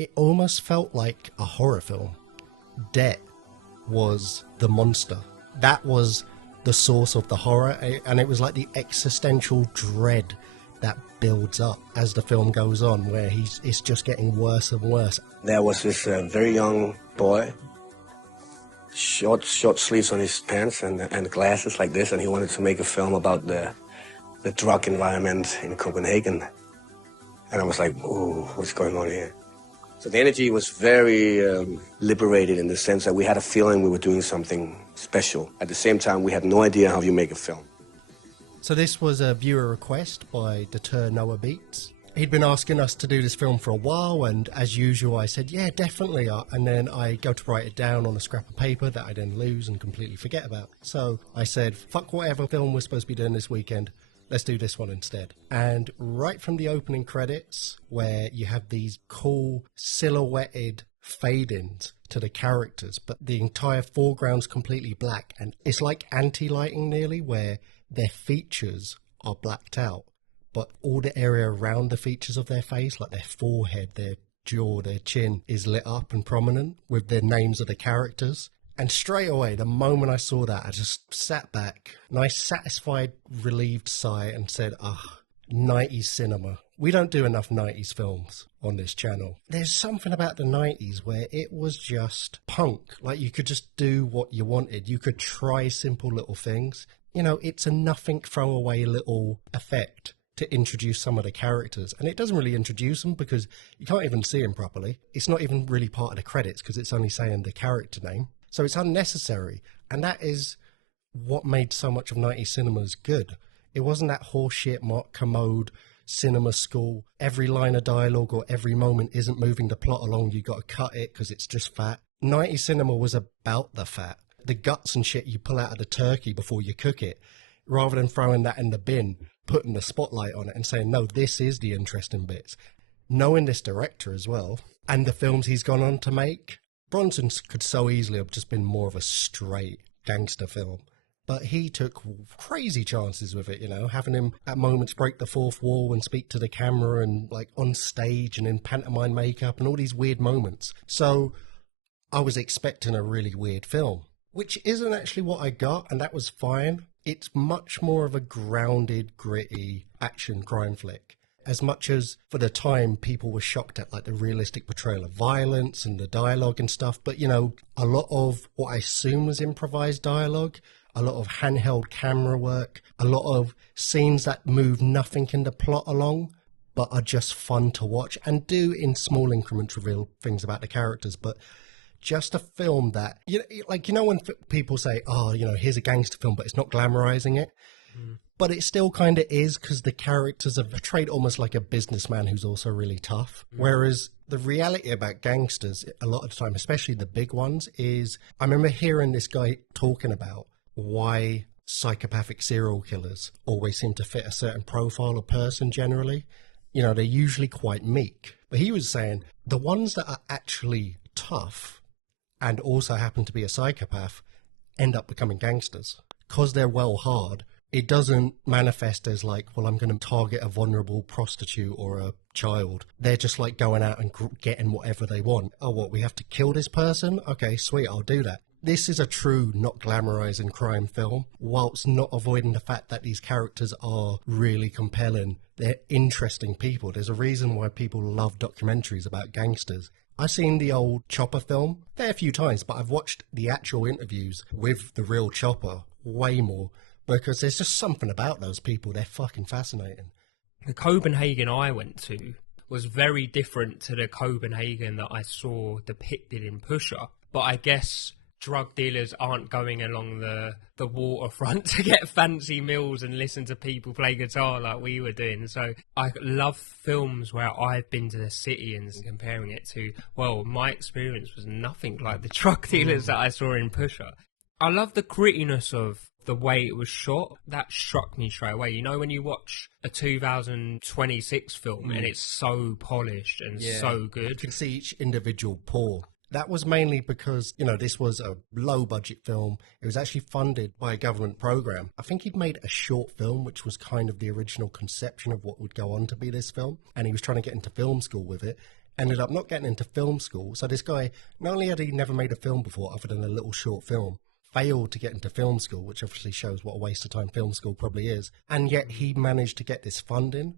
it almost felt like a horror film. Debt was the monster. That was the source of the horror, and it was like the existential dread that builds up as the film goes on, where it's just getting worse and worse. There was this very young boy, short sleeves on his pants and glasses like this, and he wanted to make a film about the drug environment in Copenhagen. And I was like, ooh, what's going on here? So the energy was very liberated in the sense that we had a feeling we were doing something special. At the same time, we had no idea how you make a film. So this was a viewer request by Deter Noah Beats. He'd been asking us to do this film for a while, and as usual I said, yeah, definitely. And then I go to write it down on a scrap of paper that I then lose and completely forget about. So I said, fuck whatever film we're supposed to be doing this weekend. Let's do this one instead. And right from the opening credits, where you have these cool silhouetted fade-ins to the characters, but the entire foreground's completely black, and it's like anti-lighting nearly, where their features are blacked out, but all the area around the features of their face, like their forehead, their jaw, their chin, is lit up and prominent with the names of the characters. And straight away, the moment I saw that, I just sat back, nice satisfied, relieved sigh, and said, 90s cinema. We don't do enough 90s films on this channel. There's something about the 90s where it was just punk. Like, you could just do what you wanted. You could try simple little things. You know, it's a nothing throwaway little effect to introduce some of the characters. And it doesn't really introduce them because you can't even see them properly. It's not even really part of the credits because it's only saying the character name. So it's unnecessary, and that is what made so much of 90s cinemas good. It wasn't that horseshit Mark Commode cinema school, every line of dialogue or every moment isn't moving the plot along, you got to cut it because it's just fat. 90s cinema was about the fat, the guts and shit you pull out of the turkey before you cook it, rather than throwing that in the bin, putting the spotlight on it and saying, no, this is the interesting bits. Knowing this director as well, and the films he's gone on to make, Bronson could so easily have just been more of a straight gangster film. But he took crazy chances with it, you know, having him at moments break the fourth wall and speak to the camera and like on stage and in pantomime makeup and all these weird moments. So I was expecting a really weird film, which isn't actually what I got, and that was fine. It's much more of a grounded, gritty action crime flick. As much as for the time people were shocked at like the realistic portrayal of violence and the dialogue and stuff, but you know, a lot of what I assume was improvised dialogue, a lot of handheld camera work, a lot of scenes that move nothing in the plot along but are just fun to watch and do in small increments reveal things about the characters. But just a film that, you know when people say, oh, you know, here's a gangster film, but it's not glamorizing it. But it still kind of is, because the characters are portrayed almost like a businessman who's also really tough. Whereas the reality about gangsters, a lot of the time, especially the big ones, is I remember hearing this guy talking about why psychopathic serial killers always seem to fit a certain profile of person generally. You know, they're usually quite meek. But he was saying the ones that are actually tough and also happen to be a psychopath end up becoming gangsters. Because they're well hard, it doesn't manifest as like, well, I'm going to target a vulnerable prostitute or a child. They're just like going out and getting whatever they want. Oh, what, we have to kill this person? Okay, sweet, I'll do that. This is a true, not glamorizing crime film, whilst not avoiding the fact that these characters are really compelling. They're interesting people. There's a reason why people love documentaries about gangsters. I've seen the old Chopper film a fair few times, but I've watched the actual interviews with the real Chopper way more, because there's just something about those people. They're fucking fascinating. The Copenhagen I went to was very different to the Copenhagen that I saw depicted in Pusher. But I guess drug dealers aren't going along the waterfront to get fancy meals and listen to people play guitar like we were doing. So I love films where I've been to the city and comparing it to, well, my experience was nothing like the drug dealers that I saw in Pusher. I love the grittiness of the way it was shot. That struck me straight away. You know, when you watch a 2026 film and it's so polished and so good. You can see each individual pore. That was mainly because, you know, this was a low-budget film. It was actually funded by a government program. I think he'd made a short film, which was kind of the original conception of what would go on to be this film, and he was trying to get into film school with it. ended up not getting into film school. So this guy, not only had he never made a film before other than a little short film, failed to get into film school, which obviously shows what a waste of time film school probably is, and yet he managed to get this funding,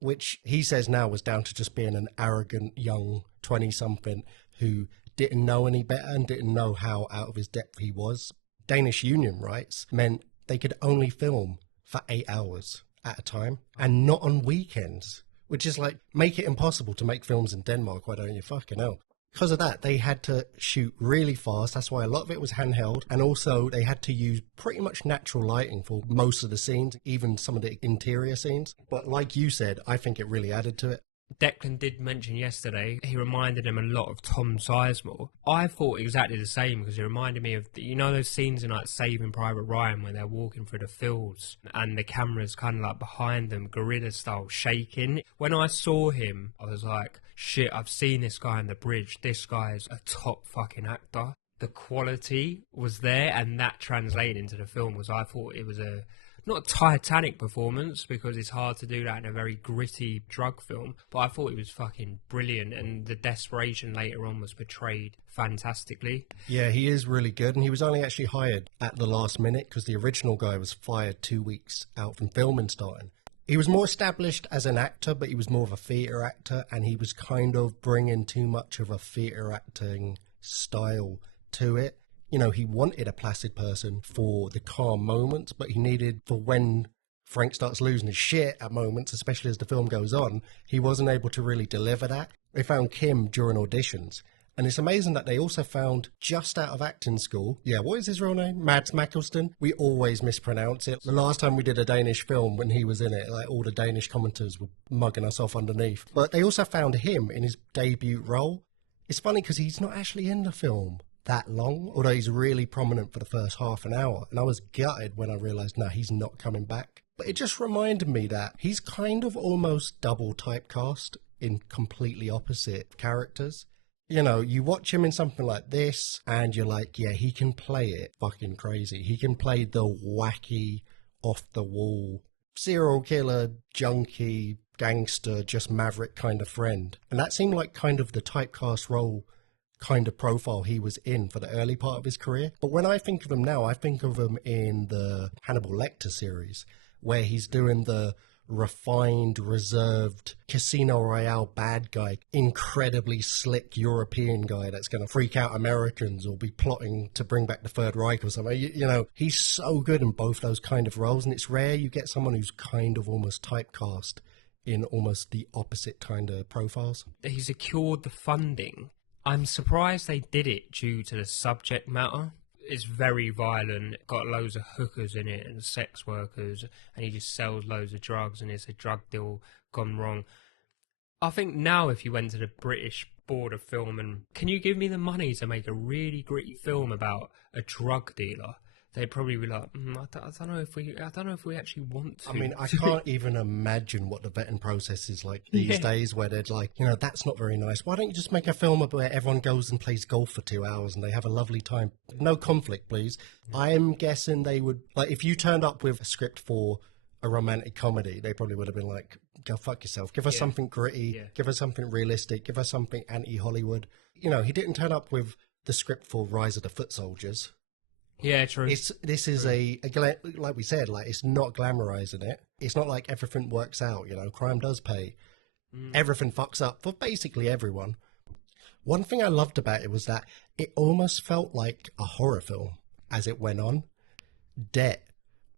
which he says now was down to just being an arrogant young 20-something who didn't know any better and didn't know how out of his depth he was. Danish union rights meant they could only film for 8 hours at a time and not on weekends, which is like, make it impossible to make films in Denmark, why don't you fucking hell? Because of that, they had to shoot really fast. That's why a lot of it was handheld. And also, they had to use pretty much natural lighting for most of the scenes, even some of the interior scenes. But like you said, I think it really added to it. Declan did mention yesterday, he reminded him a lot of Tom Sizemore. I thought exactly the same because it reminded me of, you know, those scenes in like Saving Private Ryan when they're walking through the fields and the camera's kind of like behind them, guerrilla style, shaking. When I saw him, I was like, shit, I've seen this guy on the bridge. This guy is a top fucking actor. The quality was there, and that translated into the film was, I thought it was not a Titanic performance, because it's hard to do that in a very gritty drug film, but I thought it was fucking brilliant, and the desperation later on was portrayed fantastically. Yeah, he is really good, and he was only actually hired at the last minute because the original guy was fired 2 weeks out from filming starting. He was more established as an actor, but he was more of a theatre actor, and he was kind of bringing too much of a theatre acting style to it. You know, he wanted a placid person for the calm moments, but he needed, for when Frank starts losing his shit at moments, especially as the film goes on, he wasn't able to really deliver that. They found Kim during auditions, and it's amazing that they also found, just out of acting school, what is his real name? Mads Mikkelsen. We always mispronounce it. The last time we did a Danish film, when he was in it, like, all the Danish commenters were mugging us off underneath. But they also found him in his debut role. It's funny because he's not actually in the film that long, although he's really prominent for the first half an hour. And I was gutted when I realised, no, he's not coming back. But it just reminded me that he's kind of almost double typecast in completely opposite characters. You know, you watch him in something like this, and you're like, yeah, he can play it fucking crazy. He can play the wacky, off-the-wall, serial killer, junkie, gangster, just maverick kind of friend. And that seemed like kind of the typecast role kind of profile he was in for the early part of his career. But when I think of him now, I think of him in the Hannibal Lecter series, where he's doing the refined, reserved Casino Royale bad guy, incredibly slick European guy that's going to freak out Americans or be plotting to bring back the Third Reich or something. You know, he's so good in both those kind of roles, and it's rare you get someone who's kind of almost typecast in almost the opposite kind of profiles. He secured the funding. I'm surprised they did it due to the subject matter. It's very violent, got loads of hookers in it and sex workers, and he just sells loads of drugs, and it's a drug deal gone wrong. I think now if you went to the British Board of Film and, can you give me the money to make a really gritty film about a drug dealer, they'd probably be like, I don't know if we actually want to. I mean, I can't even imagine what the vetting process is like these days, where they're like, you know, that's not very nice. Why don't you just make a film where everyone goes and plays golf for 2 hours and they have a lovely time? No conflict, please. I'm guessing they would, like, if you turned up with a script for a romantic comedy, they probably would have been like, go fuck yourself. Give us something gritty. Give us something realistic. Give us something anti-Hollywood. You know, he didn't turn up with the script for Rise of the Foot Soldiers. Yeah, true. This is like we said, like, it's not glamorizing it. It's not like everything works out, you know, crime does pay. Everything fucks up for basically everyone. One thing I loved about it was that it almost felt like a horror film as it went on. Debt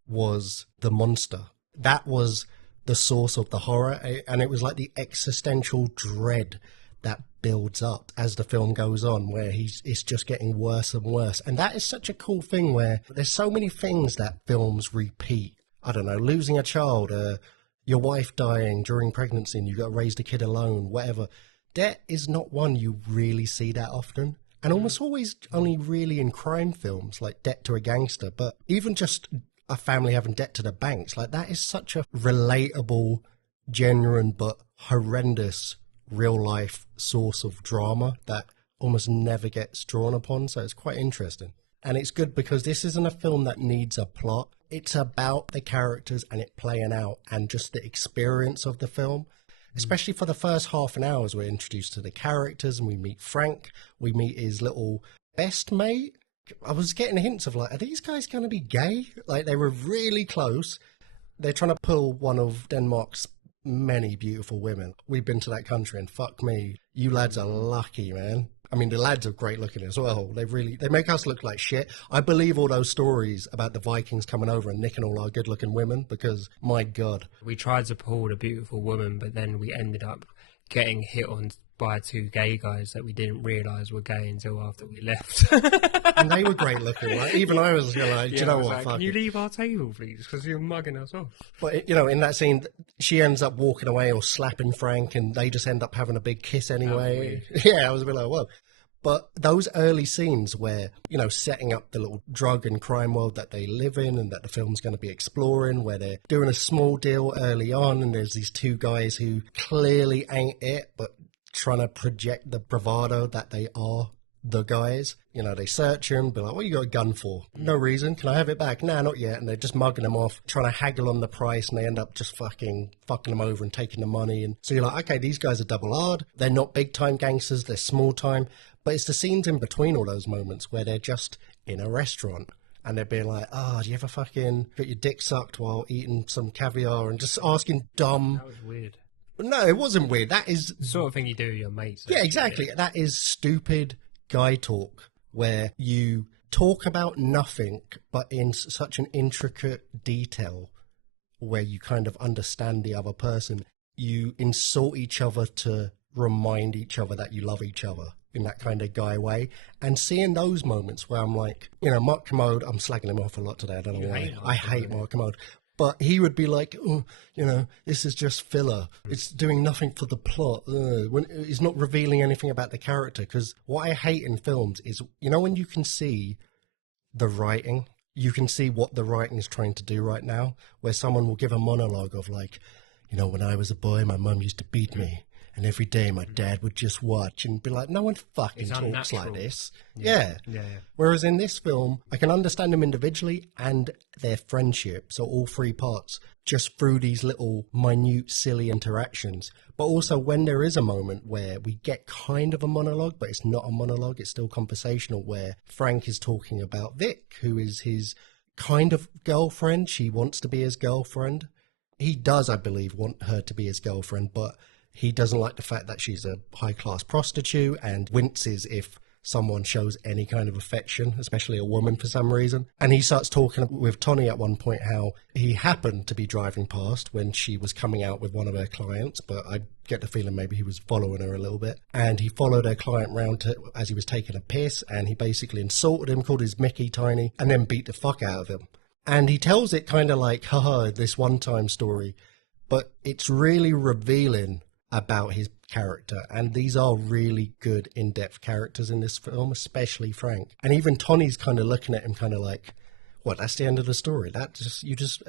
was the monster. That was the source of the horror, and it was like the existential dread that builds up as the film goes on, where it's just getting worse and worse. And that is such a cool thing, where there's so many things that films repeat. I don't know, losing a child, your wife dying during pregnancy and you've got to raise the kid alone, whatever. Debt is not one you really see that often, and almost always only really in crime films, like Debt to a Gangster. But even just a family having debt to the banks, like, that is such a relatable, genuine but horrendous real life source of drama that almost never gets drawn upon. So it's quite interesting, and it's good because this isn't a film that needs a plot. It's about the characters and it playing out and just the experience of the film. especially for the first half an hour as we're introduced to the characters and we meet Frank, we meet his little best mate. I was getting hints of like, are these guys going to be gay? Like, they were really close. They're trying to pull one of Denmark's many beautiful women. We've been to that country and fuck me, you lads are lucky, man. I mean, the lads are great looking as well. They make us look like shit. I believe all those stories about the Vikings coming over and nicking all our good looking women because, my God. We tried to pull the beautiful woman, but then we ended up getting hit on by two gay guys that we didn't realise were gay until after we left. And they were great looking, right? Even I was like, do you know what? Like, can you leave our table, please? Because you're mugging us off. But, you know, in that scene, she ends up walking away or slapping Frank, and they just end up having a big kiss anyway. Yeah, I was a bit like, whoa. But those early scenes where, you know, setting up the little drug and crime world that they live in and that the film's going to be exploring, where they're doing a small deal early on, and there's these two guys who clearly ain't it, but trying to project the bravado that they are the guys. You know, they search him, be like, what you got a gun for? No reason. Can I have it back? Nah, not yet. And they're just mugging them off, trying to haggle on the price, and they end up just fucking them over and taking the money. And so you're like, okay, these guys are double-R'd. They're not big-time gangsters. They're small-time. But it's the scenes in between all those moments where they're just in a restaurant and they're being like, do you ever fucking get your dick sucked while eating some caviar, and just asking dumb... That was weird. No, it wasn't weird. That is... the sort of thing you do with your mates. Yeah, exactly. Yeah. That is stupid guy talk, where you talk about nothing, but in such an intricate detail where you kind of understand the other person. You insult each other to remind each other that you love each other in that kind of guy way. And seeing those moments where I'm like, you know, Mark Kermode, I'm slagging him off a lot today, I don't know why. I hate Mark Kermode. But he would be like, oh, you know, this is just filler. It's doing nothing for the plot. When it's not revealing anything about the character. Because what I hate in films is, you know, when you can see the writing, you can see what the writing is trying to do right now, where someone will give a monologue of like, you know, when I was a boy, my mum used to beat me. And every day my dad would just watch and be like, no one fucking talks like this. Yeah. Whereas in this film, I can understand them individually and their friendship. So all three parts, just through these little minute, silly interactions. But also when there is a moment where we get kind of a monologue, but it's not a monologue, it's still conversational, where Frank is talking about Vic, who is his kind of girlfriend. She wants to be his girlfriend. He does, I believe, want her to be his girlfriend, but he doesn't like the fact that she's a high-class prostitute and winces if someone shows any kind of affection, especially a woman for some reason. And he starts talking with Tony at one point how he happened to be driving past when she was coming out with one of her clients, but I get the feeling maybe he was following her a little bit. And he followed her client round as he was taking a piss, and he basically insulted him, called his Mickey tiny, and then beat the fuck out of him. And he tells it kind of like, haha, this one-time story, but it's really revealing about his character, and these are really good in-depth characters in this film, especially Frank. And even Tony's kind of looking at him kind of like, what, that's the end of the story? You just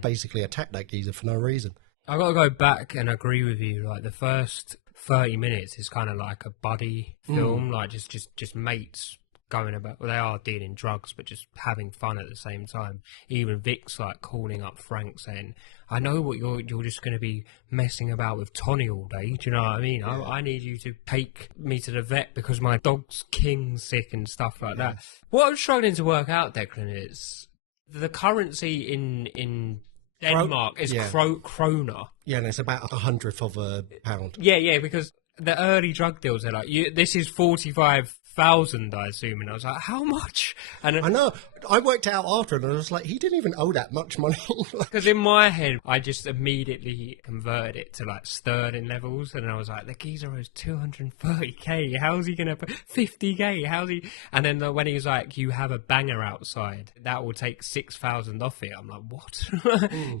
basically attacked that geezer for no reason. I gotta go back and agree with you. Like, the first 30 minutes is kind of like a buddy film, like just mates going about, well, they are dealing drugs, but just having fun at the same time. Even Vic's like calling up Frank saying, I know what you're just going to be messing about with Tony all day. Do you know what I mean? Yeah. I need you to take me to the vet because my dog's king sick and stuff like that. What I'm struggling to work out, Declan, is the currency in Denmark is krona. Yeah, and it's about 1/100 of a pound. Yeah, because the early drug deals are like, this is 45,000, I assume, and I was like, how much? And I know, I worked out after, and I was like, he didn't even owe that much money. Because in my head, I just immediately converted it to like sterling levels, and I was like, the geezer owes 230k. How's he gonna put 50k? How's he? And then when he was like, you have a banger outside, that will take 6,000 off it. I'm like, what?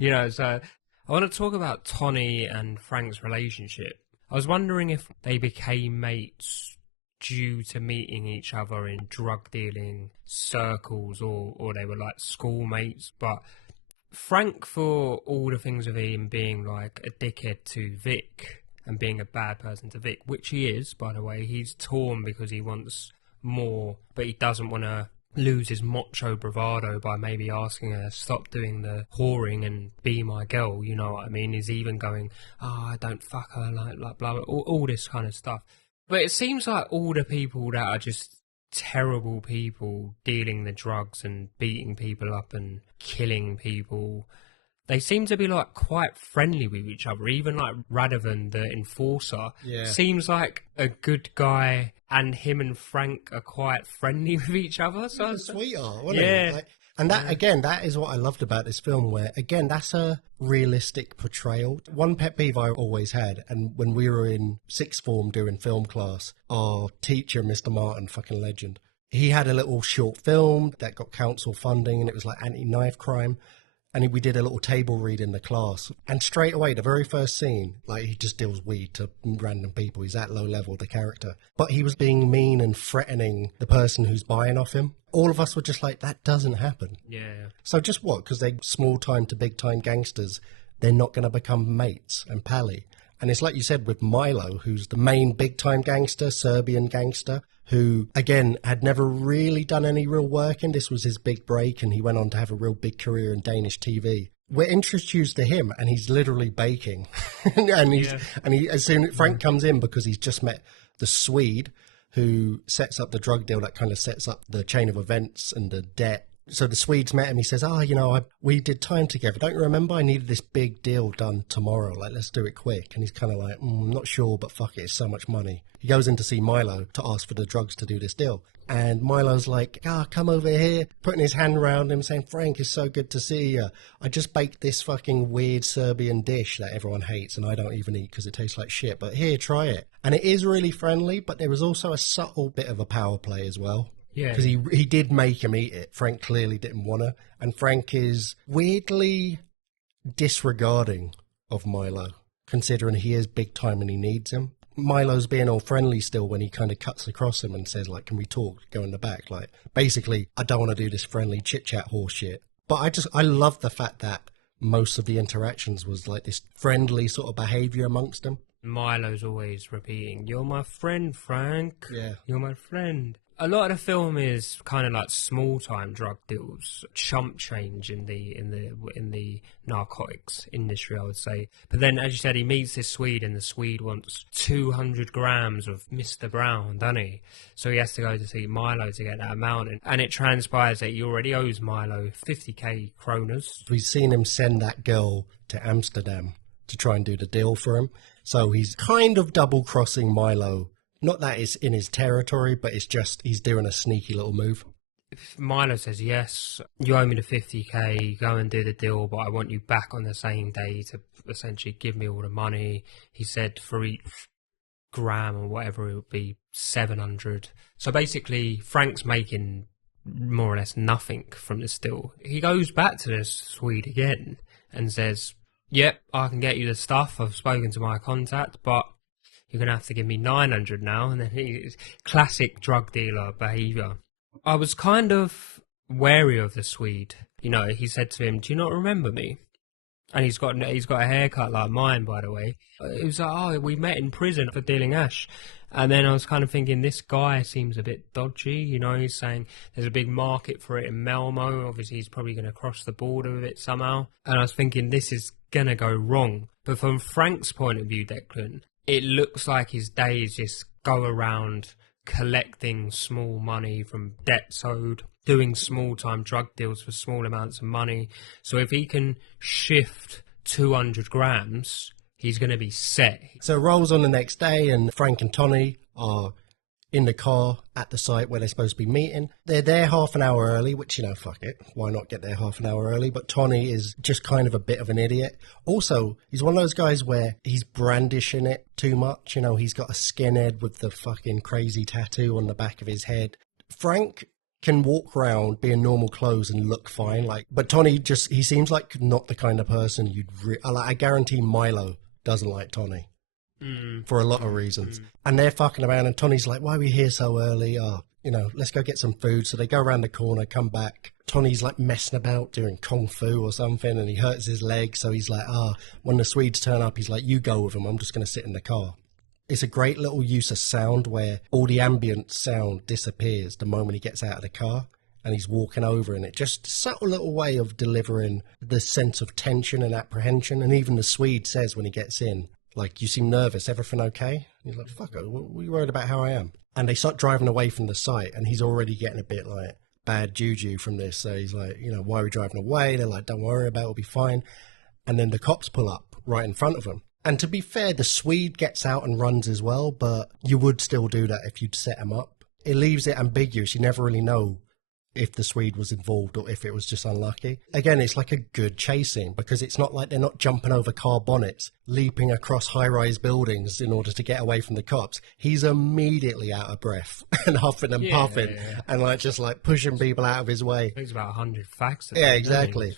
You know, so I want to talk about Tony and Frank's relationship. I was wondering if they became mates due to meeting each other in drug dealing circles, or they were like schoolmates. But Frank, for all the things of him being like a dickhead to Vic and being a bad person to Vic, which he is, by the way, he's torn because he wants more, but he doesn't want to lose his macho bravado by maybe asking her stop doing the whoring and be my girl, you know what I mean? He's even going, I don't fuck her, like blah, blah, all this kind of stuff. But it seems like all the people that are just terrible people dealing the drugs and beating people up and killing people, they seem to be like quite friendly with each other. Even like Radavan, the enforcer, seems like a good guy, and him and Frank are quite friendly with each other. So he's a sweetheart, wasn't he? Like, and that again, that is what I loved about this film, where again, that's a realistic portrayal. One pet peeve I always had, and when we were in sixth form doing film class, our teacher, Mr. Martin, fucking legend, he had a little short film that got council funding, and it was like anti-knife crime. And we did a little table read in the class. And straight away, the very first scene, like, he just deals weed to random people. He's that low level, the character. But he was being mean and threatening the person who's buying off him. All of us were just like, that doesn't happen. Yeah. So just what? Because they're small-time to big-time gangsters, they're not going to become mates and pally. And it's like you said with Milo, who's the main big-time gangster, Serbian gangster, who, again, had never really done any real work, and this was his big break, and he went on to have a real big career in Danish TV. We're introduced to him, and he's literally baking. As soon as Frank comes in, because he's just met the Swede, who sets up the drug deal that kind of sets up the chain of events and the debt. So the Swede's met him, he says, we did time together. Don't you remember? I needed this big deal done tomorrow. Like, let's do it quick. And he's kind of like, I'm not sure, but fuck it, it's so much money. He goes in to see Milo to ask for the drugs to do this deal. And Milo's like, come over here, putting his hand around him, saying, Frank, it's so good to see you. I just baked this fucking weird Serbian dish that everyone hates and I don't even eat because it tastes like shit. But here, try it. And it is really friendly, but there was also a subtle bit of a power play as well. Yeah. Because he did make him eat it. Frank clearly didn't want to. And Frank is weirdly disregarding of Milo, considering he is big time and he needs him. Milo's being all friendly still when he kind of cuts across him and says, like, can we talk? Go in the back. Like, basically, I don't want to do this friendly chit-chat horse shit. But I love the fact that most of the interactions was like this friendly sort of behaviour amongst them. Milo's always repeating, "You're my friend, Frank. Yeah. You're my friend." A lot of the film is kind of like small-time drug deals, chump change in the narcotics industry, I would say. But then, as you said, he meets this Swede, and the Swede wants 200 grams of Mr. Brown, doesn't he? So he has to go to see Milo to get that amount, and it transpires that he already owes Milo 50k kroners. We've seen him send that girl to Amsterdam to try and do the deal for him. So he's kind of double-crossing Milo. Not that it's in his territory, but it's just he's doing a sneaky little move. If Milo says, yes, you owe me the 50k, go and do the deal, but I want you back on the same day to essentially give me all the money. He said for each gram or whatever it would be 700. So basically, Frank's making more or less nothing from this deal. He goes back to the Swede again and says, yep, I can get you the stuff. I've spoken to my contact, but you're going to have to give me 900 now. And then he's classic drug dealer behaviour. I was kind of wary of the Swede. You know, he said to him, do you not remember me? And he's got a haircut like mine, by the way. It was like, oh, we met in prison for dealing ash. And then I was kind of thinking, this guy seems a bit dodgy. You know, he's saying there's a big market for it in Malmo. Obviously, he's probably going to cross the border with it somehow. And I was thinking, this is going to go wrong. But from Frank's point of view, Declan, it looks like his days just go around collecting small money from debts owed, doing small-time drug deals for small amounts of money. So if he can shift 200 grams, he's going to be set. So it rolls on the next day, and Frank and Tony are in the car at the site where they're supposed to be meeting. They're there half an hour early, which, you know, fuck it. Why not get there half an hour early? But Tony is just kind of a bit of an idiot. Also, he's one of those guys where he's brandishing it too much. You know, he's got a skinhead with the fucking crazy tattoo on the back of his head. Frank can walk around, be in normal clothes and look fine. But Tony he seems like not the kind of person I guarantee Milo doesn't like Tony. For a lot of reasons. And they're fucking around, and Tony's like, why are we here so early? Let's go get some food. So they go around the corner, come back. Tony's like messing about doing kung fu or something, and he hurts his leg. So he's like, when the Swedes turn up, he's like, you go with them. I'm just going to sit in the car. It's a great little use of sound where all the ambient sound disappears the moment he gets out of the car. and he's walking over, and it just subtle little way of delivering the sense of tension and apprehension. And even the Swede says when he gets in, like, you seem nervous, everything okay? And he's like, fuck it, what are you worried about how I am? And they start driving away from the site, and he's already getting a bit like bad juju from this. So he's like, you know, why are we driving away? They're like, don't worry about it, it'll be fine. And then the cops pull up right in front of him. And to be fair, the Swede gets out and runs as well, but you would still do that if you'd set him up. It leaves it ambiguous. You never really know if the Swede was involved or if it was just unlucky. Again, it's like a good chasing, because it's not like they're not jumping over car bonnets, leaping across high-rise buildings in order to get away from the cops. He's immediately out of breath and huffing and puffing and like just like pushing people out of his way. There's about 100 facts. Yeah, exactly.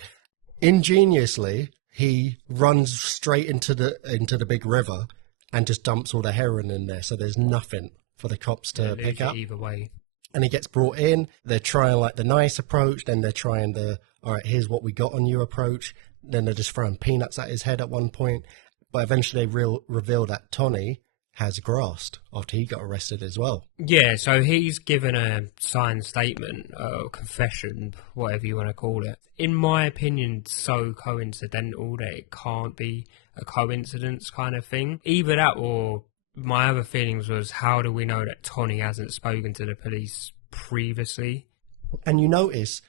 Ingeniously, he runs straight into the big river and just dumps all the heroin in there, so there's nothing for the cops to pick up. Either way. And he gets brought in. They're trying like the nice approach, then they're trying the, all right, here's what we got on you approach. Then they're just throwing peanuts at his head at one point. But eventually they reveal that Tony has grassed after he got arrested as well. Yeah, so he's given a signed statement, confession, whatever you want to call it. In my opinion, so coincidental that it can't be a coincidence kind of thing. Either that, or my other feelings was, how do we know that Tony hasn't spoken to the police previously? And you notice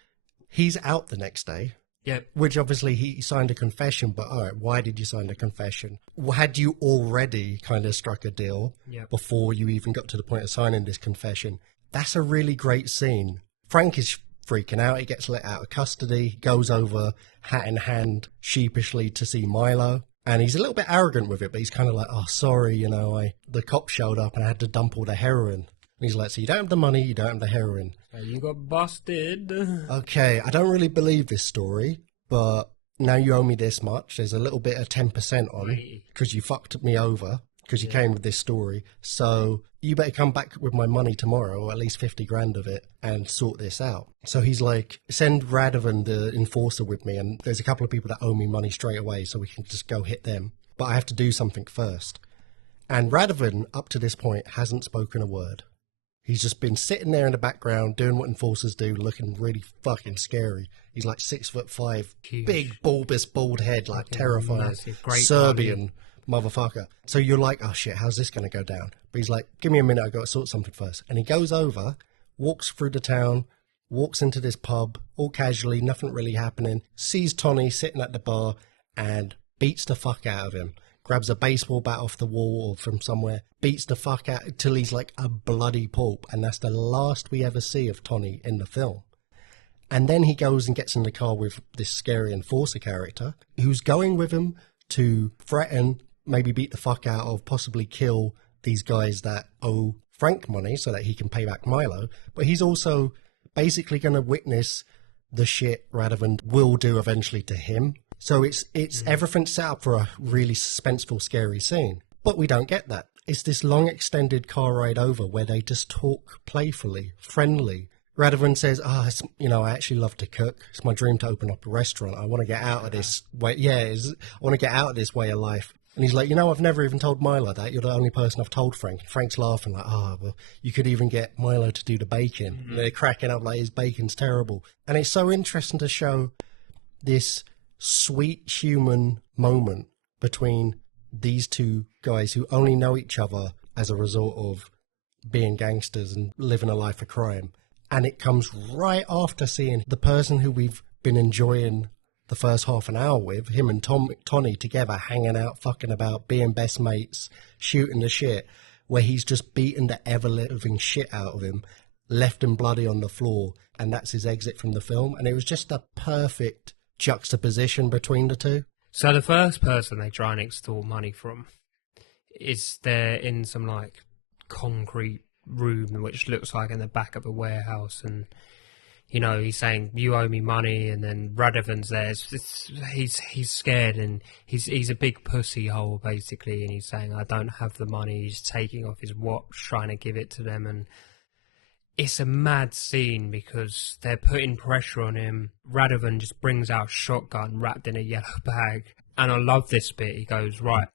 he's out the next day. Yep. Which obviously he signed a confession, but all right, why did you sign a confession? Had you already kind of struck a deal before you even got to the point of signing this confession? That's a really great scene. Frank is freaking out. He gets let out of custody, goes over hat in hand sheepishly to see Milo. And he's a little bit arrogant with it, but he's kind of like, oh, sorry, you know, the cop showed up and I had to dump all the heroin. And he's like, so you don't have the money, you don't have the heroin. You got busted. Okay, I don't really believe this story, but now you owe me this much. There's a little bit of 10% on because you fucked me over, because you came with this story. So you better come back with my money tomorrow, or at least 50 grand of it, and sort this out. So he's like, send Radavan, the enforcer, with me, and there's a couple of people that owe me money straight away, so we can just go hit them. But I have to do something first. And Radavan, up to this point, hasn't spoken a word. He's just been sitting there in the background, doing what enforcers do, looking really fucking scary. He's like 6'5", huge, big bulbous bald head, like terrifying, massive, great Serbian motherfucker. So you're like, oh shit, how's this going to go down? But he's like, give me a minute, I've got to sort something first. And he goes over, walks through the town, walks into this pub, all casually, nothing really happening, sees Tony sitting at the bar and beats the fuck out of him. Grabs a baseball bat off the wall or from somewhere, beats the fuck out till he's like a bloody pulp. And that's the last we ever see of Tony in the film. And then he goes and gets in the car with this scary enforcer character who's going with him to threaten, maybe beat the fuck out of, possibly kill these guys that owe Frank money so that he can pay back Milo. But he's also basically going to witness the shit Radavan will do eventually to him. So it's everything set up for a really suspenseful, scary scene. But we don't get that. It's this long extended car ride over where they just talk playfully, friendly. Radavan says, I actually love to cook. It's my dream to open up a restaurant. I want to get out of this way. I want to get out of this way of life. And he's like, I've never even told Milo that. You're the only person I've told Frank. And Frank's laughing like, well, you could even get Milo to do the bacon. And they're cracking up like his bacon's terrible. And it's so interesting to show this sweet human moment between these two guys who only know each other as a result of being gangsters and living a life of crime. And it comes right after seeing the person who we've been enjoying the first half an hour with, him and Tony together, hanging out, fucking about, being best mates, shooting the shit, where he's just beaten the ever-living shit out of him, left him bloody on the floor, and that's his exit from the film. And it was just a perfect juxtaposition between the two. So the first person they try and extort money from is they're in some like concrete room which looks like in the back of a warehouse, and he's saying, you owe me money, and then Radavan's there. He's scared, and he's a big pussy hole basically, and he's saying, I don't have the money. He's taking off his watch, trying to give it to them, and it's a mad scene because they're putting pressure on him. Radavan just brings out a shotgun wrapped in a yellow bag. And I love this bit. He goes, right,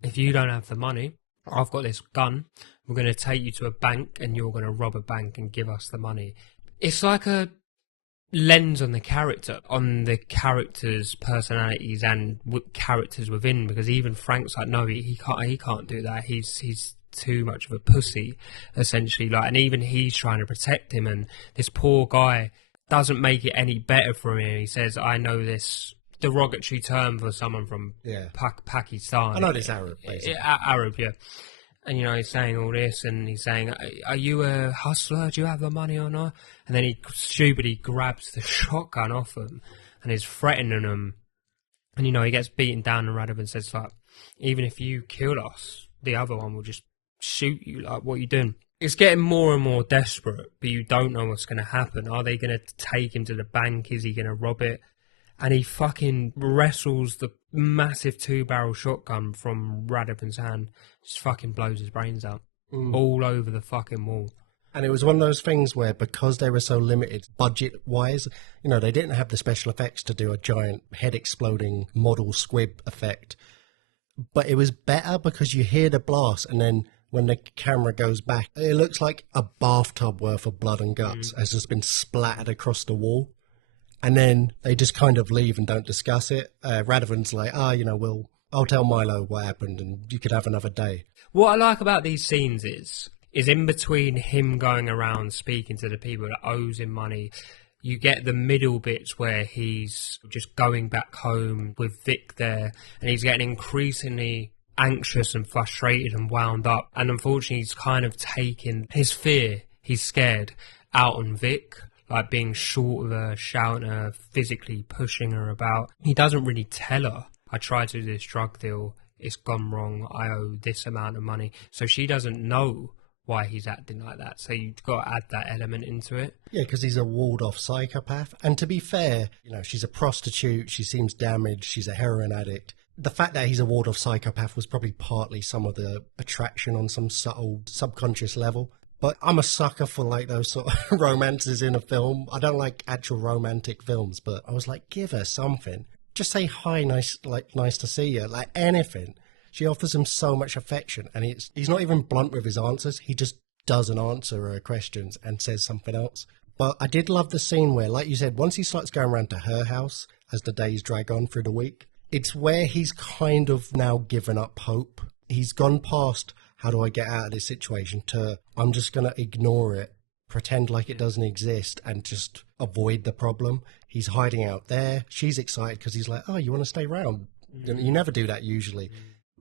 if you don't have the money, I've got this gun. We're going to take you to a bank and you're going to rob a bank and give us the money. It's like a lens on the characters' personalities and characters within, because even Frank's like, no, he can't do that. He's too much of a pussy, essentially. Like, and even he's trying to protect him, and this poor guy doesn't make it any better for him. He says, I know this derogatory term for someone from Pakistan. I know this Arab, basically. Arab, yeah. And, you know, he's saying all this, and he's saying, are you a hustler? Do you have the money or not? And then he stupidly grabs the shotgun off him and is threatening him. And, you know, he gets beaten down, and Radavan says, like, even if you kill us, the other one will just shoot you. Like, what are you doing? It's getting more and more desperate, but you don't know what's going to happen. Are they going to take him to the bank? Is he going to rob it? And he fucking wrestles the massive 2-barrel shotgun from Radavan's hand. Just fucking blows his brains out. All over the fucking wall. And it was one of those things where, because they were so limited budget-wise, you know, they didn't have the special effects to do a giant head-exploding model squib effect. But it was better because you hear the blast, and then when the camera goes back, it looks like a bathtub worth of blood and guts has just been splattered across the wall. And then they just kind of leave and don't discuss it. Radavan's like, you know, I'll tell Milo what happened and you could have another day. What I like about these scenes is in between him going around speaking to the people that owes him money, you get the middle bits where he's just going back home with Vic there, and he's getting increasingly anxious and frustrated and wound up. And unfortunately, he's kind of taking his fear, he's scared, out on Vic. Like being short of her, shouting at her, physically pushing her about. He doesn't really tell her, I tried to do this drug deal, it's gone wrong, I owe this amount of money. So she doesn't know why he's acting like that. So you've got to add that element into it. Yeah, because he's a walled-off psychopath. And to be fair, you know, she's a prostitute, she seems damaged, she's a heroin addict. The fact that he's a walled-off psychopath was probably partly some of the attraction on some subtle, subconscious level. But I'm a sucker for, like, those sort of romances in a film. I don't like actual romantic films, but I was like, give her something. Just say hi, nice to see you, like anything. She offers him so much affection, and he's not even blunt with his answers. He just doesn't answer her questions and says something else. But I did love the scene where, like you said, once he starts going around to her house as the days drag on through the week, it's where he's kind of now given up hope. He's gone past, how do I get out of this situation, to I'm just going to ignore it, pretend like it doesn't exist, and just avoid the problem. He's hiding out there. She's excited because he's like, oh, you want to stay around? You never do that usually.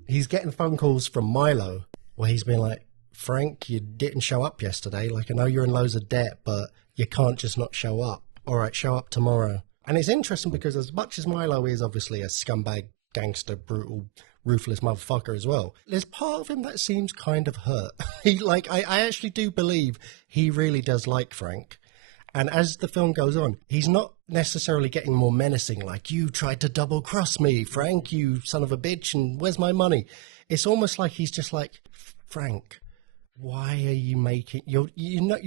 He's getting phone calls from Milo where he's been like, Frank, you didn't show up yesterday. Like, I know you're in loads of debt, but you can't just not show up. All right, show up tomorrow. And it's interesting because as much as Milo is obviously a scumbag, gangster, brutal, ruthless motherfucker as well, there's part of him that seems kind of hurt. I actually do believe he really does like Frank. And as the film goes on, he's not necessarily getting more menacing, like, you tried to double cross me, Frank, you son of a bitch, and where's my money? It's almost like he's just like, Frank, why are you making, you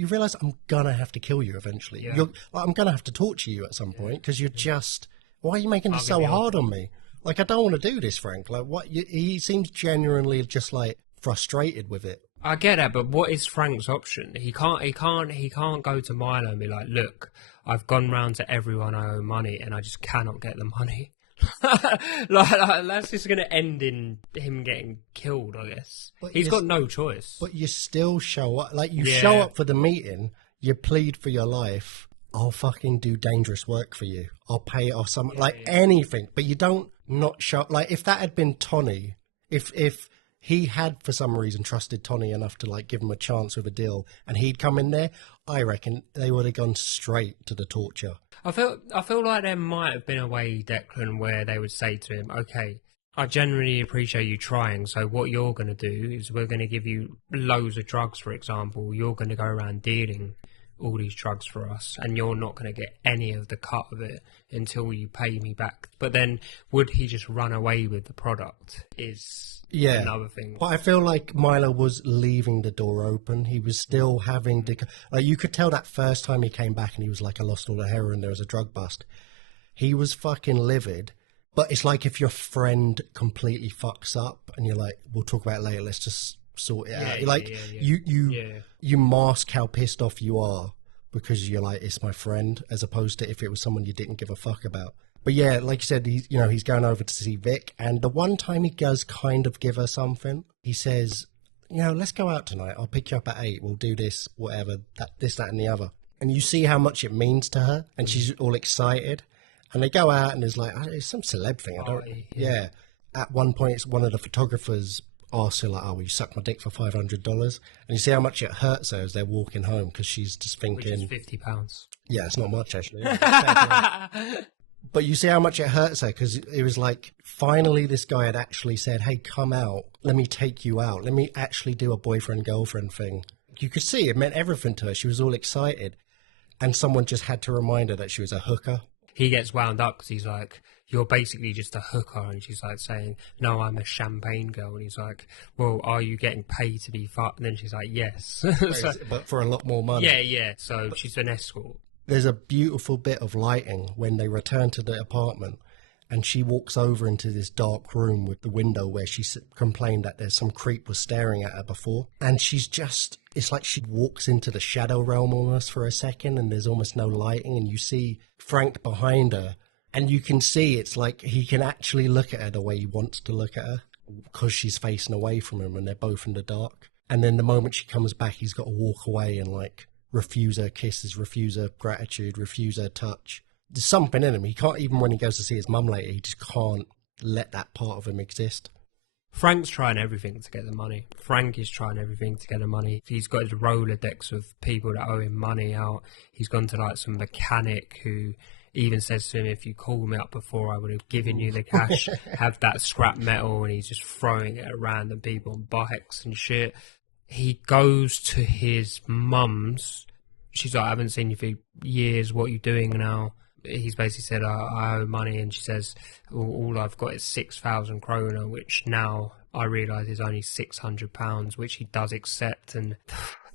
realize I'm gonna have to kill you eventually. Yeah. I'm gonna have to torture you at some point, because you're just, why are you making this so hard on me? Like, I don't want to do this, Frank. Like, what? He seems genuinely just like frustrated with it. I get that, but what is Frank's option? He can't go to Milo and be like, look, I've gone round to everyone I owe money and I just cannot get the money. like that's just going to end in him getting killed, I guess. But he's got no choice. But you still show up. Like, you show up for the meeting, you plead for your life. I'll fucking do dangerous work for you. I'll pay it off something, anything. But you don't not show up. Like, if that had been Tony, if he had for some reason trusted Tony enough to like give him a chance with a deal and he'd come in there, I reckon they would have gone straight to the torture. I feel like there might have been a way, Declan, where they would say to him, okay, I genuinely appreciate you trying, so what you're going to do is we're going to give you loads of drugs, for example. You're going to go around dealing all these drugs for us, and you're not going to get any of the cut of it until you pay me back. But then would he just run away with the product is another thing. But I feel like Milo was leaving the door open. He was still having to, like, you could tell that first time he came back and he was like, I lost all the heroin, there was a drug bust. He was fucking livid. But it's like if your friend completely fucks up and you're like, we'll talk about it later, let's just sort it out. You mask how pissed off you are because you're like, it's my friend, as opposed to if it was someone you didn't give a fuck about. But yeah, like you said, he's going over to see Vic, and the one time he does kind of give her something, he says, let's go out tonight. I'll pick you up at 8. We'll do this, whatever, that, and the other. And you see how much it means to her, and she's all excited. And they go out, and there's like, it's some celeb thing. Yeah. At one point, it's one of the photographers asks her, like, will you suck my dick for $500? And you see how much it hurts her as they're walking home, because she's just thinking... Which is £50. Yeah, it's not much, actually. But you see how much it hurts her, because it was like, finally this guy had actually said, hey, come out. Let me take you out. Let me actually do a boyfriend-girlfriend thing. You could see it meant everything to her. She was all excited. And someone just had to remind her that she was a hooker. He gets wound up because he's like, you're basically just a hooker. And she's like saying, no, I'm a champagne girl. And he's like, well, are you getting paid to be fucked? And then she's like, yes. But for a lot more money. Yeah. So she's an escort. There's a beautiful bit of lighting when they return to the apartment, and she walks over into this dark room with the window where she complained that there's some creep was staring at her before. And she's just, it's like she walks into the shadow realm almost for a second, and there's almost no lighting, and you see Frank behind her, and you can see it's like he can actually look at her the way he wants to look at her, because she's facing away from him and they're both in the dark. And then the moment she comes back, he's got to walk away and like refuse her kisses, refuse her gratitude, refuse her touch. There's something in him. He can't, even when he goes to see his mum later, he just can't let that part of him exist. Frank's trying everything to get the money. Frank is trying everything to get the money. He's got his Rolodex of people that owe him money out. He's gone to like some mechanic who even says to him, if you called me up before, I would have given you the cash, have that scrap metal, and he's just throwing it at random people on bikes and shit. He goes to his mum's. She's like, I haven't seen you for years. What are you doing now? He's basically said, I owe money. And she says, all I've got is 6,000 kroner, which now I realise is only £600, which he does accept. And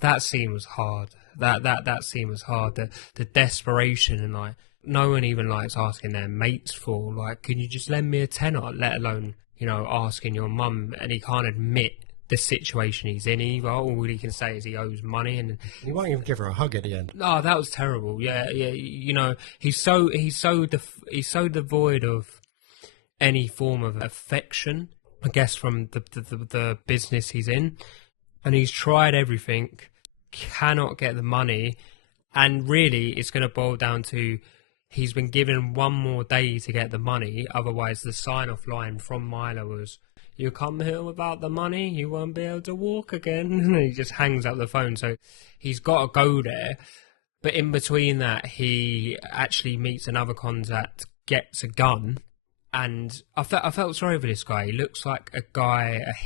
that scene was hard. That scene was hard. The desperation, and like, no one even likes asking their mates for, like, can you just lend me a tenner, let alone, asking your mum. And he can't admit the situation he's in either. All he can say is he owes money, and he won't even give her a hug at the end. Oh, that was terrible. Yeah. He's so devoid of any form of affection, I guess, from the business he's in, and he's tried everything, cannot get the money, and really it's going to boil down to he's been given one more day to get the money. Otherwise, the sign-off line from Milo was, you come here without the money, you won't be able to walk again. And he just hangs up the phone. So he's got to go there. But in between that, he actually meets another contact, gets a gun. And I felt sorry for this guy. He looks like a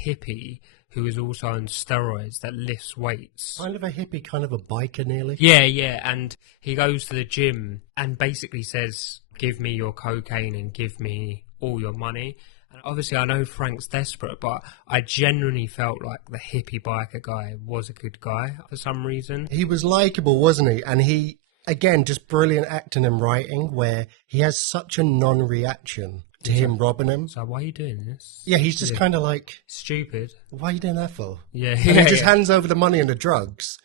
hippie, who is also on steroids, that lifts weights. Kind of a hippie, kind of a biker nearly. Yeah. And he goes to the gym and basically says, give me your cocaine and give me all your money. And obviously, I know Frank's desperate, but I genuinely felt like the hippie biker guy was a good guy for some reason. He was likeable, wasn't he? And he, again, just brilliant acting and writing, where he has such a non-reaction to him robbing him. So why are you doing this? Yeah, he's just kind of like... Stupid. Why are you doing that for? Yeah. And he just hands over the money and the drugs,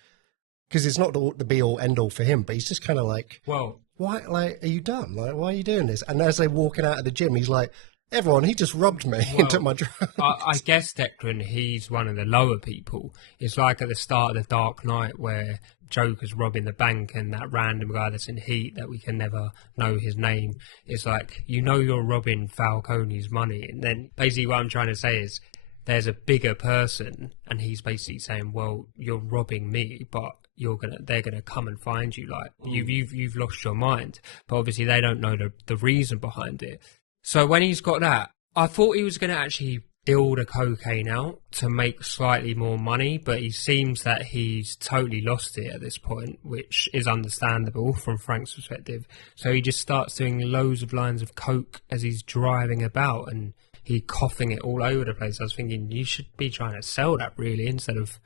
because it's not the be-all, end-all for him, but he's just kind of like... Well... Why, like, are you dumb? Like, why are you doing this? And as they're walking out of the gym, he's like... Everyone, he just robbed me and took my drugs. I guess, Declan, he's one of the lower people. It's like at the start of The Dark Knight where Joker's robbing the bank and that random guy that's in Heat that we can never know his name. It's like, you're robbing Falcone's money. And then basically what I'm trying to say is there's a bigger person, and he's basically saying, well, you're robbing me, but they're gonna come and find you. Like, you've lost your mind. But obviously they don't know the reason behind it. So when he's got that, I thought he was going to actually deal the cocaine out to make slightly more money, but he seems that he's totally lost it at this point, which is understandable from Frank's perspective. So he just starts doing loads of lines of coke as he's driving about, and he's coughing it all over the place. I was thinking, you should be trying to sell that, really, instead of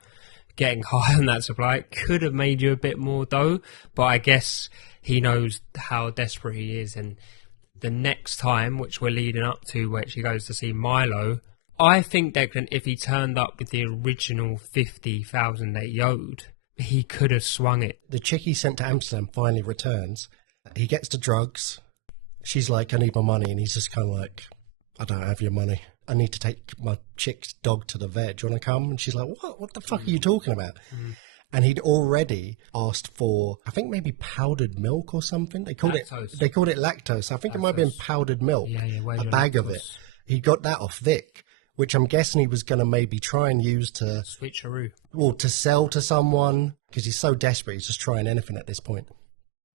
getting high on that supply. It could have made you a bit more dough, but I guess he knows how desperate he is. And the next time, which we're leading up to, where she goes to see Milo, I think Declan, if he turned up with the original 50,000 that he owed, He could have swung it. The chick he sent to Amsterdam finally returns. He gets the drugs. She's like, I need my money. And he's just kind of like, I don't have your money. I need to take my chick's dog to the vet. Do you want to come? And she's like, what? What the fuck are you talking about? And he'd already asked for, I think maybe powdered milk or something. They called Lactose. it lactose. I think it might have been powdered milk. Yeah, a bag of it. He got that off Vic, which I'm guessing he was going to maybe try and use to switcheroo. Or to sell to someone, because he's so desperate. He's just trying anything at this point.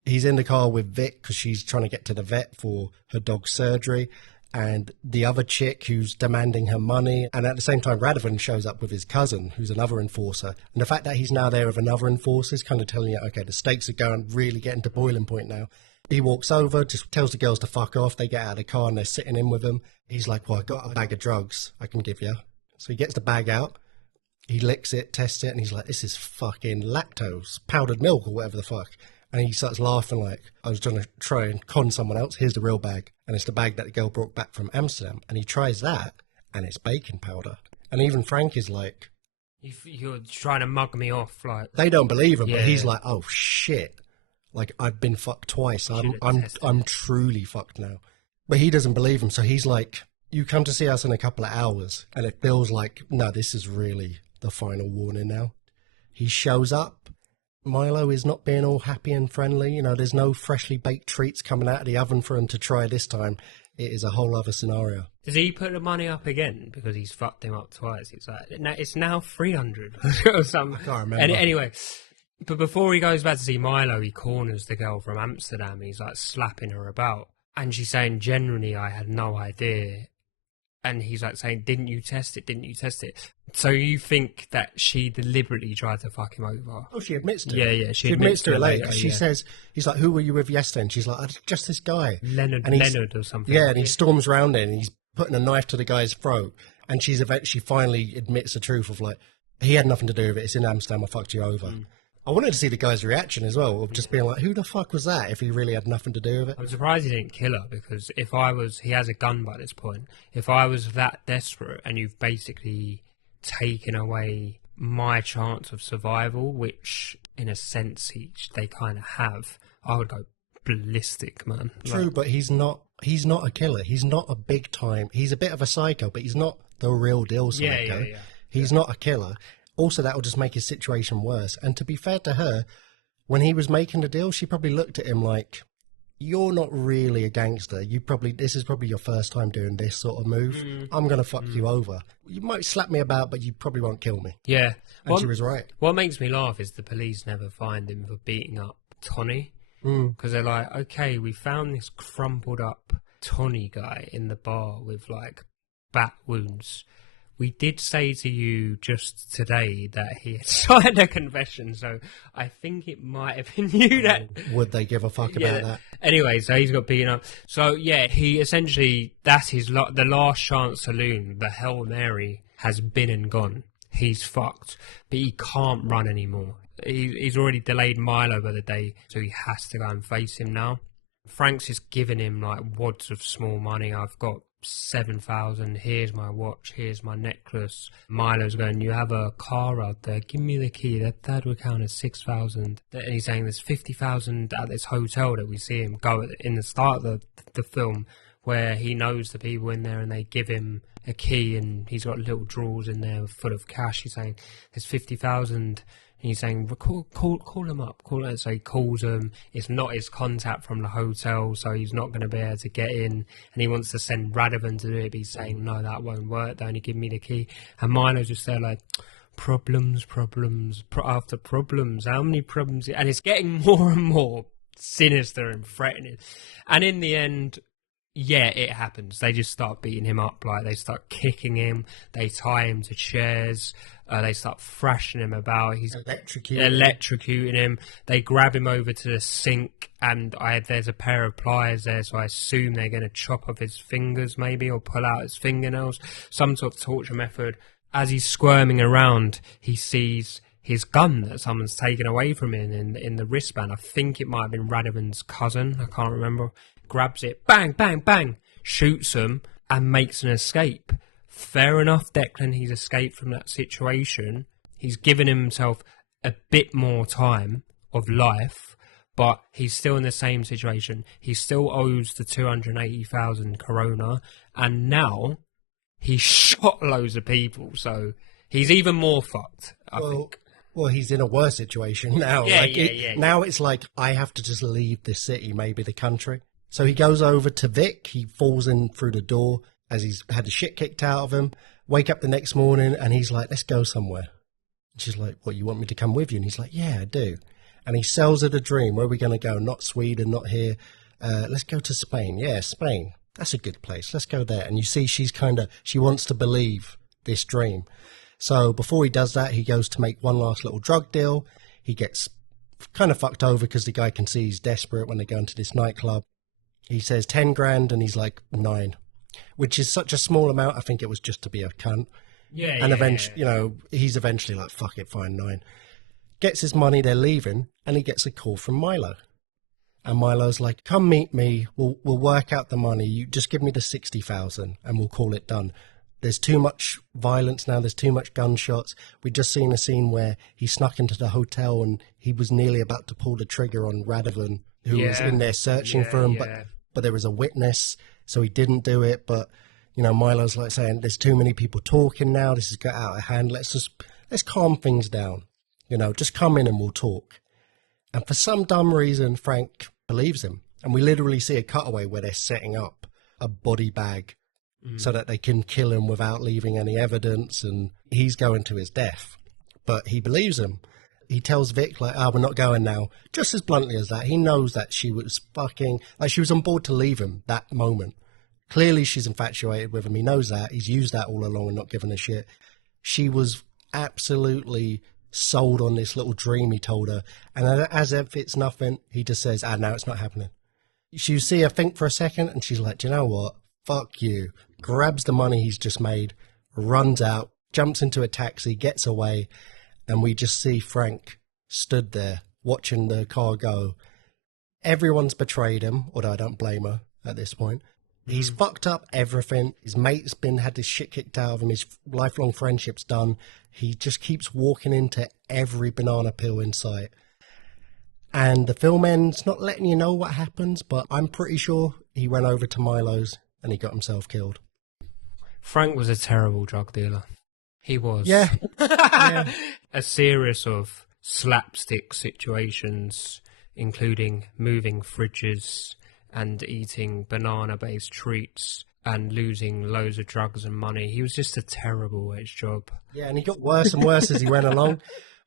He's in the car with Vic because she's trying to get to the vet for her dog's surgery. And the other chick who's demanding her money. And at the same time, Radavan shows up with his cousin, who's another enforcer. And the fact that he's now there with another enforcer is kind of telling you, okay, the stakes are really getting to boiling point now. He walks over, just tells the girls to fuck off. They get out of the car and they're sitting in with him. He's like, well, I got a bag of drugs I can give you. So he gets the bag out. He licks it, tests it, and he's like, this is fucking lactose, powdered milk or whatever the fuck. And he starts laughing like, I was going to try and con someone else. Here's the real bag. And it's the bag that the girl brought back from Amsterdam. And he tries that, and it's baking powder. And even Frank is like... You're trying to mug me off. Like they don't believe him, but he's like, oh, shit. Like, I've been fucked twice. I'm truly fucked now. But he doesn't believe him, so he's like, you come to see us in a couple of hours. And it feels like, no, this is really the final warning now. He shows up. Milo is not being all happy and friendly. You know, there's no freshly baked treats coming out of the oven for him to try this time. It is a whole other scenario. Does he put the money up again because he's fucked him up twice? It's like, it's now 300 or something. I can't remember. Anyway, but before he goes back to see Milo, he corners the girl from Amsterdam. He's like slapping her about. And she's saying, generally, I had no idea. And he's like saying, didn't you test it? Didn't you test it? So you think that she deliberately tried to fuck him over? Oh, she admits to it. Yeah. She admits to it later. She says, he's like, who were you with yesterday? And she's like, just this guy. Leonard or something. Yeah, and he storms around in and he's putting a knife to the guy's throat. And she finally admits the truth of like, he had nothing to do with it. It's in Amsterdam. I fucked you over. I wanted to see the guy's reaction as well, of just being like, who the fuck was that, if he really had nothing to do with it? I'm surprised he didn't kill her, because if I was... He has a gun by this point. If I was that desperate and you've basically taken away my chance of survival, which, in a sense, they kind of have, I would go ballistic, man. True, but he's not a killer. He's not a big time... He's a bit of a psycho, but he's not the real deal psycho. Yeah. He's not a killer. Also, that will just make his situation worse. And to be fair to her, when he was making the deal, she probably looked at him like, you're not really a gangster. This is probably your first time doing this sort of move. I'm going to fuck you over. You might slap me about, but you probably won't kill me. Yeah. And she was right. What makes me laugh is the police never find him for beating up Tony. Because they're like, okay, we found this crumpled up Tony guy in the bar with like bat wounds. We did say to you just today that he had signed a confession, so I think it might have been you that... Would they give a fuck about that? Anyway, so he's got beaten up. So, yeah, he essentially... That's the last chance saloon. The Hail Mary has been and gone. He's fucked. But he can't run anymore. He's already delayed Milo by the day, so he has to go and face him now. Frank's just giving him, like, wads of small money. I've got 7,000, here's my watch, here's my necklace. Milo's going, you have a car out there, give me the key, that would count as 6,000. And he's saying there's 50,000 at this hotel that we see him go in the start of the film, where he knows the people in there and they give him a key and he's got little drawers in there full of cash. He's saying there's 50,000. And he's saying, call him up. So he calls him. It's not his contact from the hotel, so he's not going to be able to get in. And he wants to send Radavan to do it, but he's saying, no, that won't work. They only give me the key. And Milo's just there like, problems after problems. How many problems? And it's getting more and more sinister and threatening. And in the end... Yeah, it happens. They just start beating him up. Like, they start kicking him. They tie him to chairs. They start thrashing him about. He's electrocuting him. They grab him over to the sink, and there's a pair of pliers there, so I assume they're going to chop off his fingers, maybe, or pull out his fingernails. Some sort of torture method. As he's squirming around, he sees his gun that someone's taken away from him in the wristband. I think it might have been Radavan's cousin. I can't remember. Grabs it, bang, bang, bang, shoots him and makes an escape. Fair enough, Declan, he's escaped from that situation. He's given himself a bit more time of life, but he's still in the same situation. He still owes the 280,000 corona, and now he shot loads of people, so he's even more fucked, I think. Well, he's in a worse situation now. Now it's like, I have to just leave this city, maybe the country. So he goes over to Vic. He falls in through the door as he's had the shit kicked out of him. Wake up the next morning, and he's like, let's go somewhere. And she's like, what, you want me to come with you? And he's like, yeah, I do. And he sells her the dream. Where are we going to go? Not Sweden, not here. Let's go to Spain. Yeah, Spain. That's a good place. Let's go there. And you see she wants to believe this dream. So before he does that, he goes to make one last little drug deal. He gets kind of fucked over because the guy can see he's desperate when they go into this nightclub. He says 10 grand and he's like 9, which is such a small amount. I think it was just to be a cunt. And eventually, he's eventually like, fuck it, fine, 9. Gets his money, they're leaving, and he gets a call from Milo. And Milo's like, come meet me, we'll work out the money, you just give me the 60,000 and we'll call it done. There's too much violence now, there's too much gunshots. We'd just seen a scene where he snuck into the hotel and he was nearly about to pull the trigger on Radavan, who was in there searching for him, but there was a witness, so he didn't do it. But, Milo's like saying, there's too many people talking now, this has got out of hand, let's calm things down. Just come in and we'll talk. And for some dumb reason, Frank believes him. And we literally see a cutaway where they're setting up a body bag so that they can kill him without leaving any evidence. And he's going to his death. But he believes him. He tells Vic, like, we're not going now. Just as bluntly as that. He knows that she was she was on board to leave him that moment. Clearly she's infatuated with him. He knows that. He's used that all along and not given a shit. She was absolutely sold on this little dream he told her, and as if it's nothing, he just says, no, it's not happening. You see her think for a second, and she's like, do you know what, fuck you, grabs the money he's just made, runs out, jumps into a taxi, gets away, and we just see Frank stood there watching the car go. Everyone's betrayed him, although I don't blame her at this point. He's fucked up everything. His mate's had his shit kicked out of him. His lifelong friendship's done. He just keeps walking into every banana peel in sight. And the film ends not letting you know what happens, but I'm pretty sure he went over to Milo's and he got himself killed. Frank was a terrible drug dealer. He was. Yeah. A series of slapstick situations, including moving fridges and eating banana-based treats and losing loads of drugs and money. He was just a terrible at his job. Yeah, and he got worse and worse as he went along.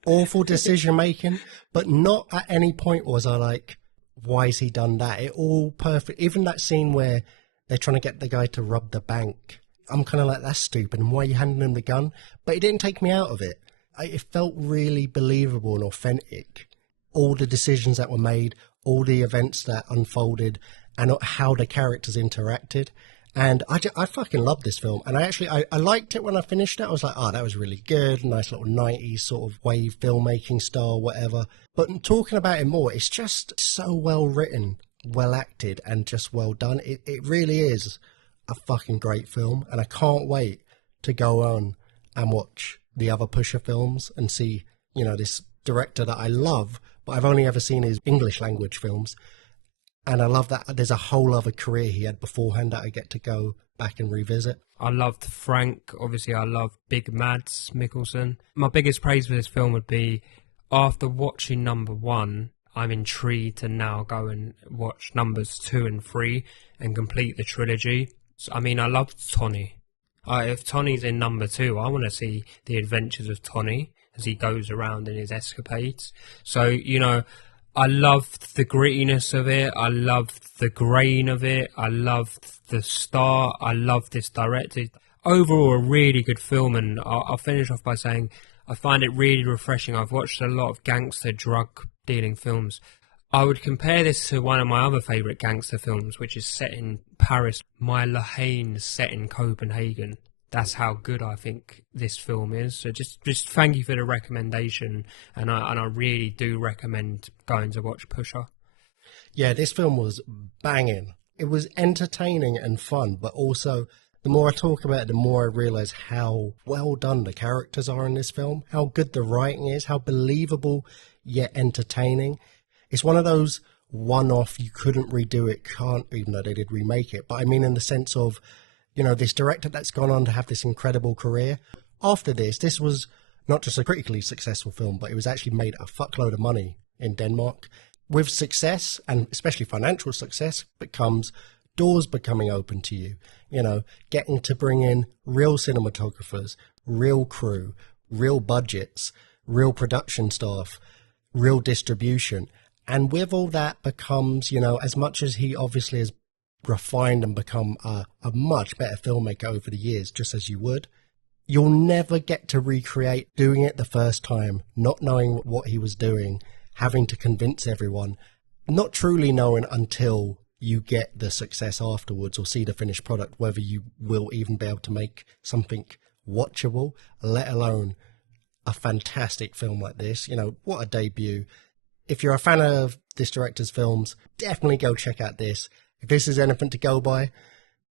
Awful decision-making, but not at any point was I like, why has he done that? It all perfect. Even that scene where they're trying to get the guy to rob the bank. I'm kind of like, that's stupid, and why are you handing him the gun? But it didn't take me out of it. It felt really believable and authentic. All the decisions that were made, all the events that unfolded, and how the characters interacted. And I fucking loved this film. And I liked it when I finished it. I was like, that was really good. Nice little 90s sort of wave filmmaking style, whatever. But talking about it more, it's just so well written, well acted, and just well done. It really is a fucking great film. And I can't wait to go on and watch the other Pusher films and see, this director that I love, but I've only ever seen his English language films. And I love that there's a whole other career he had beforehand that I get to go back and revisit. I loved Frank. Obviously, I love Big Mads Mikkelsen. My biggest praise for this film would be, after watching number 1, I'm intrigued to now go and watch numbers 2 and 3 and complete the trilogy. I loved Tony. If Tony's in number 2, I want to see the adventures of Tony as he goes around in his escapades. So, I loved the grittiness of it. I loved the grain of it. I loved the start. I loved this director. Overall, a really good film, and I'll finish off by saying I find it really refreshing. I've watched a lot of gangster drug-dealing films. I would compare this to one of my other favourite gangster films, which is set in Paris. My La Haine is set in Copenhagen. That's how good I think this film is. So just thank you for the recommendation, and I really do recommend going to watch Pusher. Yeah, this film was banging. It was entertaining and fun, but also The more I talk about it, the more I realise how well done the characters are in this film, how good the writing is, how believable yet entertaining. It's one of those one-off, you couldn't redo it, can't, even though they did remake it. But I mean in the sense of, you know, this director that's gone on to have this incredible career. After this was not just a critically successful film, but it was actually made a fuckload of money in Denmark. With success, and especially financial success, becomes doors becoming open to you. You know, getting to bring in real cinematographers, real crew, real budgets, real production staff, real distribution. And with all that becomes, you know, as much as he obviously has refined and become a much better filmmaker over the years, just as you would, you'll never get to recreate doing it the first time, not knowing what he was doing, having to convince everyone, not truly knowing until you get the success afterwards or see the finished product, whether you will even be able to make something watchable, let alone a fantastic film like this. You know, what a debut. If you're a fan of this director's films, definitely go check out this. If this is anything to go by,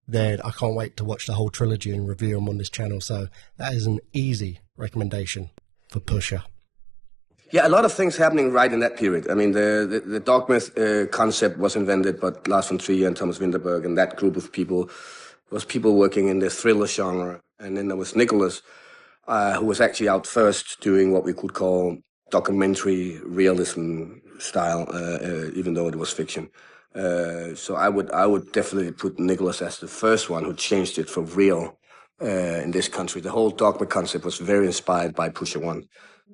then I can't wait to watch the whole trilogy and review them on this channel. So that is an easy recommendation for Pusher. Yeah, a lot of things happening right in that period. I mean, the dogma concept was invented by Lars von Trier and Thomas Vinterberg, and that group of people was people working in the thriller genre. And then there was Nicolas, who was actually out first doing what we could call documentary realism style, even though it was fiction. So I would definitely put Nicolas as the first one who changed it for real in this country. The whole dogma concept was very inspired by Pusher One,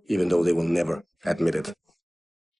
even though they will never admit it.